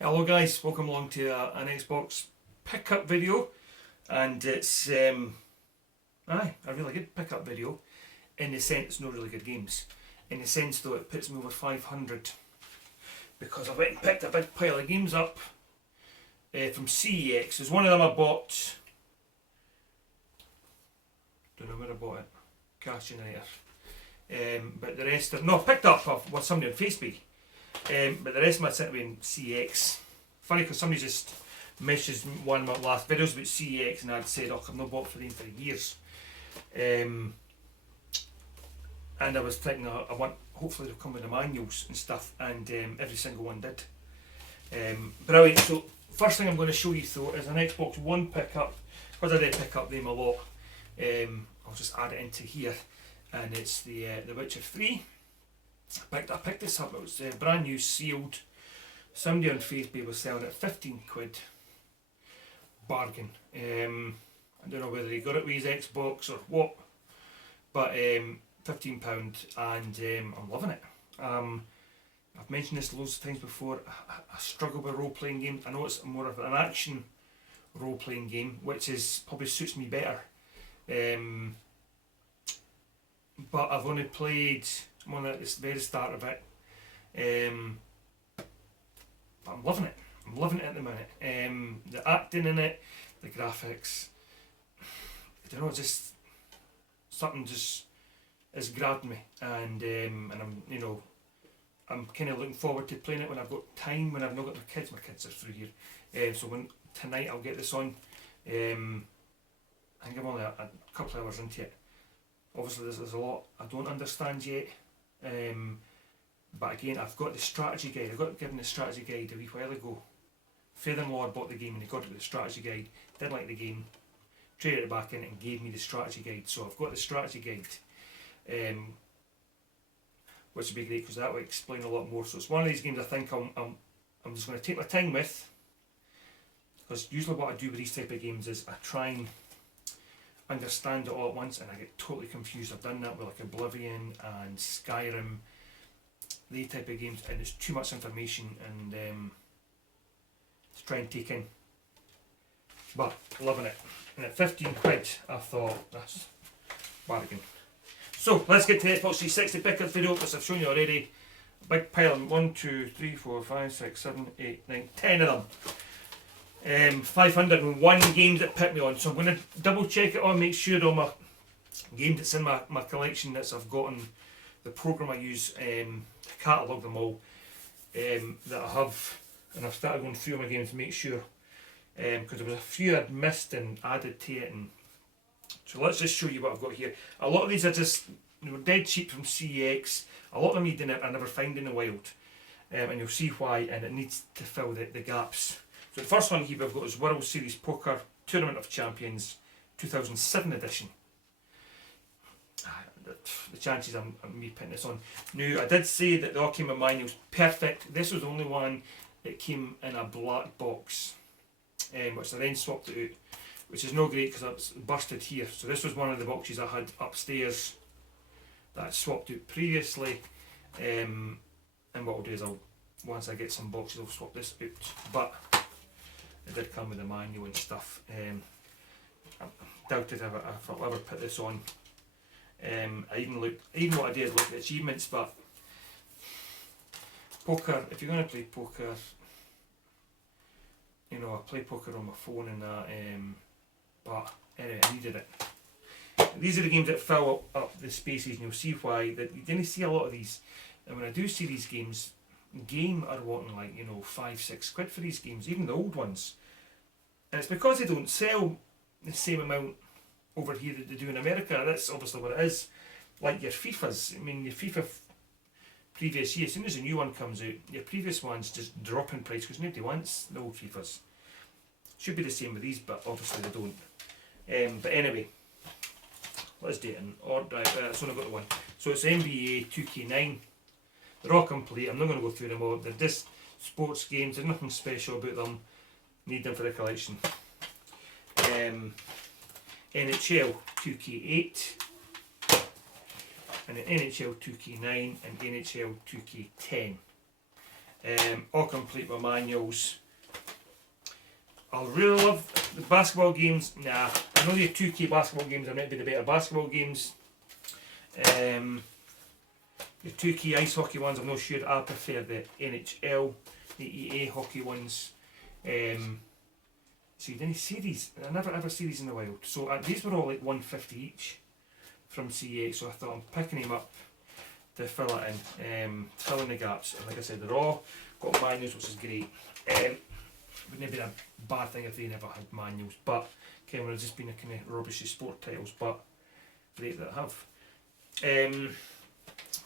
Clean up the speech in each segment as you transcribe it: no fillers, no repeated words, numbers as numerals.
Hello guys, welcome along to an Xbox pickup video, and it's a really good pickup video in the sense it's not really good games. In the sense though it puts me over 500 because I went and picked a big pile of games up from CEX. There's one of them I bought, don't know where I bought it, Cash Generator. But the rest of, no, I picked up off with somebody on Facebook. But the rest of my sitting in CEX. Funny because somebody just messaged one of my last videos about CEX and I'd said, oh, I've not bought for them for years. And I was thinking, I want, hopefully they'll come with the manuals and stuff, and every single one did. Brilliant. So, first thing I'm going to show you though is an Xbox One pickup. Because I did pick up them a lot, I'll just add it into here. And it's the Witcher 3. I picked this up, it was brand new, sealed. Somebody on Facebook was selling it 15 quid. Bargain. I don't know whether he got it with his Xbox or what, but £15 and I'm loving it. I've mentioned this loads of times before, I struggle with role playing games. I know it's more of an action role playing game, which is probably suits me better. But I've only played one at the very start of it. But I'm loving it. I'm loving it at the minute. The acting in it, the graphics, I don't know, just something just has grabbed me, and I'm I'm kind of looking forward to playing it when I've got time, when I've not got my kids. My kids are through here, so when tonight I'll get this on. I think I'm only a couple of hours into it. Obviously there's a lot I don't understand yet, but again I've got the strategy guide. I got given the strategy guide a wee while ago. Father-in-law bought the game and he got it with the strategy guide, didn't like the game, traded it back in and gave me the strategy guide. So I've got the strategy guide, which would be great because that will explain a lot more. So it's one of these games I think I'm just going to take my time with, because usually what I do with these type of games is I try and understand it all at once and I get totally confused. I've done that with like Oblivion and Skyrim, these type of games, and it's too much information and to try and take in. But loving it. And at 15 quid I thought that's bargain. So let's get to the Xbox 360 pickup video, because I've shown you already. A big pile of 1, 2, 3, 4, 5, 6, 7, 8, 9, 10 of them. 501 games that put me on, so I'm going to double check it on, make sure all my games that's in my collection that I've got on the program I use to catalogue them all, that I have, and I've started going through my games to make sure, because there was a few I'd missed and added to it. And so let's just show you what I've got here. A lot of these are just dead cheap from CEX. A lot of them I never find in the wild, and you'll see why, and it needs to fill the gaps. So the first one here we've got is World Series Poker Tournament of Champions 2007 edition. The chances I'm me putting this on. Now I did say that the all came in manuals perfect. This was the only one that came in a black box, which I then swapped it out, which is no great because it's busted here. So this was one of the boxes I had upstairs that I'd swapped out previously. And what I'll do is once I get some boxes I'll swap this out. But it did come with a manual and stuff. I doubt if I'll ever put this on. I even what I did, look at achievements, but poker, if you're going to play poker, I play poker on my phone and that, but anyway, I needed it. These are the games that fill up the spaces, and you'll see why, that you didn't see a lot of these. And when I do see these games, Game are wanting like 5-6 quid for these games, even the old ones, and it's because they don't sell the same amount over here that they do in America. That's obviously what it is. Like your FIFAs, I mean your FIFA previous year, as soon as a new one comes out, your previous ones just drop in price because nobody wants the old FIFAs. Should be the same with these, but obviously they don't. But anyway, let's do it in order. It's only got the one. So it's NBA 2K9. They're all complete. I'm not going to go through them all. They're just sports games. There's nothing special about them. Need them for the collection. NHL 2K8, and then NHL 2K9 and NHL 2K10. all complete with manuals. I really love the basketball games. Nah, I know the 2K basketball games are meant to be the better basketball games. The 2K ice hockey ones, I'm not sure. I prefer the NHL, the EA hockey ones. So you didn't see these. I never ever see these in the wild. So these were all like $150 each from CEX. So I thought I'm picking them up to fill it in, fill in the gaps. And like I said, they're all got manuals, which is great. Wouldn't have been a bad thing if they never had manuals, but okay, would have just been a kind of rubbishy sport titles, but great that I have.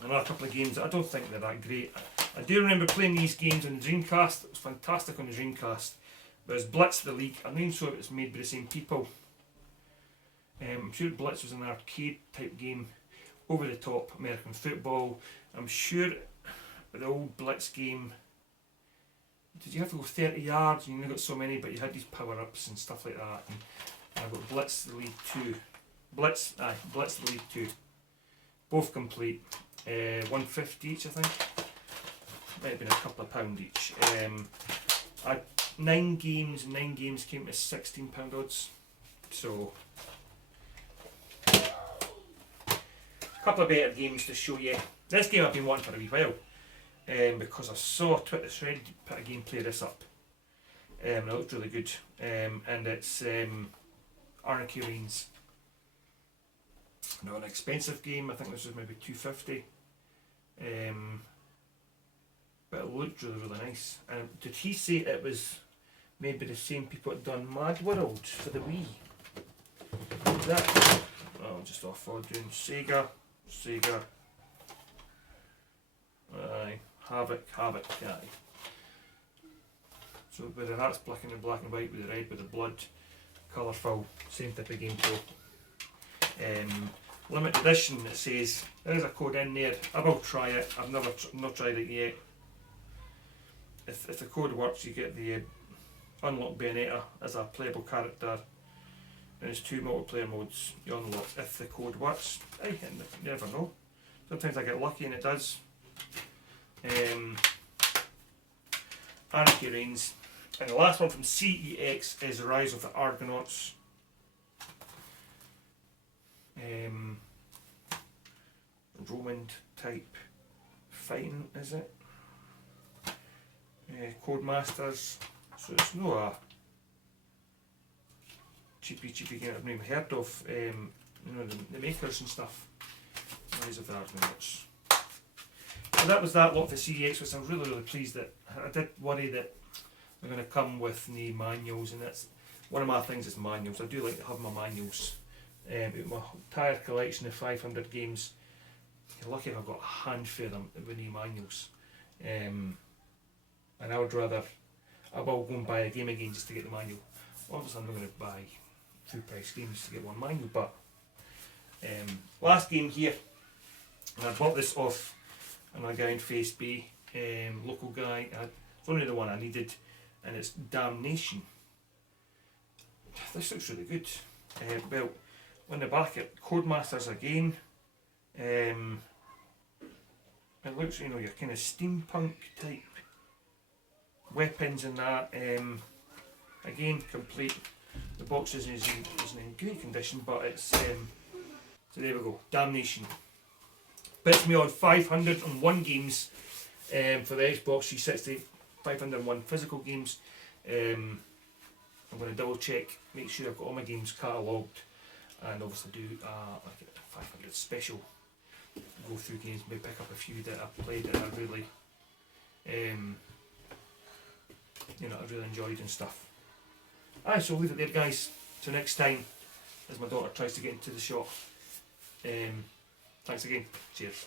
Another couple of games that I don't think they're that great. I do remember playing these games on the Dreamcast. It was fantastic on the Dreamcast. But it's Blitz the League. I'm not even sure if it's made by the same people. I'm sure Blitz was an arcade type game. Over the top American football. I'm sure the old Blitz game, did you have to go 30 yards? You only got so many, but you had these power-ups and stuff like that. And I've got Blitz the League 2. Blitz the League 2. Both complete. $150 each, I think. Might have been a couple of pound each. I had 9 games, and 9 games came to £16 odds. So, a couple of better games to show you. This game I've been wanting for a wee while. Because I saw Twitter thread put a gameplay of this up, and it looked really good. And it's Anarchy Reigns. Not an expensive game. I think this was maybe $250. But it looked really nice. And did he say it was maybe the same people that done Mad World for the Wii? Is that? Oh, just off doing Sega. Aye. Havoc, aye. So whether that's black and white with the red with the blood, colourful, same type of game though. Limited edition, it says, there's a code in there. I will try it, I've not tried it yet. If the code works, you get the unlock Bayonetta as a playable character. And there's 2 multiplayer modes you unlock if the code works. You never know. Sometimes I get lucky and it does. Anarchy Reigns. And the last one from CEX is Rise of the Argonauts. Roman type fighting, is it? Codemasters. So it's no a cheapy game I've never heard of. The makers and stuff. Rise of the Argonauts. So that was that lot for CEX, which I'm really pleased that I did worry that they're going to come with the manuals, and that's one of my things is manuals. I do like to have my manuals. My entire collection of 500 games, you're lucky if I've got a handful of them with the manuals. And I will go and buy a game again just to get the manual. Obviously I'm not going to buy full price games to get one manual, but last game here, and I bought this off another guy in Facebook, local guy. It's only the one I needed, and it's Damnation. This looks really good. Well, on the back it Codemasters again. It looks, your kind of steampunk type weapons and that. Again, complete. The box isn't in great condition, but it's so there we go. Damnation. Bits me on 501 games for the Xbox 360, 501 physical games. I'm going to double check, make sure I've got all my games catalogued, and obviously do like a 500 special. Go through games, maybe pick up a few that I've played that I really, I really enjoyed and stuff. So leave it there, guys. Till next time, as my daughter tries to get into the shop. Thanks again. Cheers.